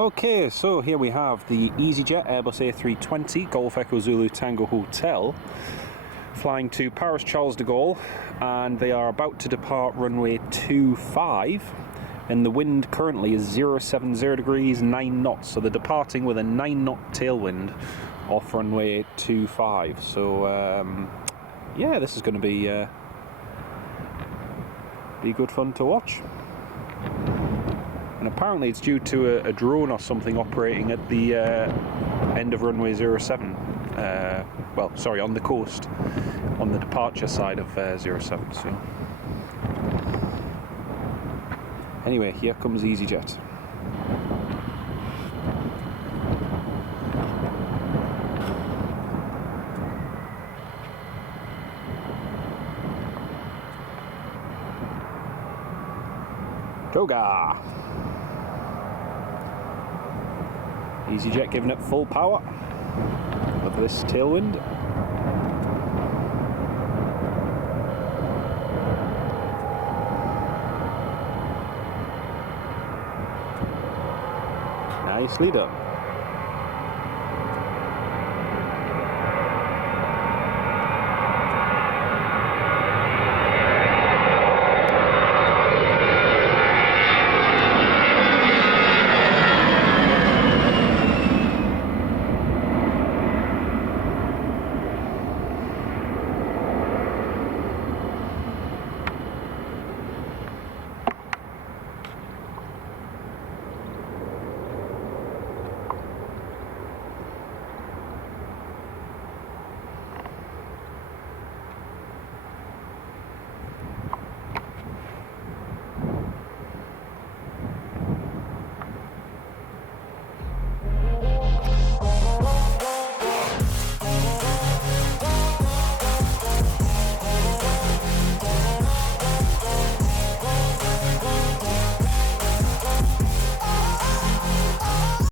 Okay, so here we have the Easyjet Airbus A320 Golf Echo Zulu Tango Hotel flying to Paris Charles de Gaulle, and they are about to depart runway 25, and the wind currently is 070 degrees 9 knots, so they're departing with a 9 knot tailwind off runway 25. So yeah, this is going to be good fun to watch. And apparently it's due to a drone or something operating at the end of runway 07. Well, sorry, on the coast, on the departure side of 07. So anyway, here comes Easyjet. Toga! Easyjet giving it full power with this tailwind. Nicely done.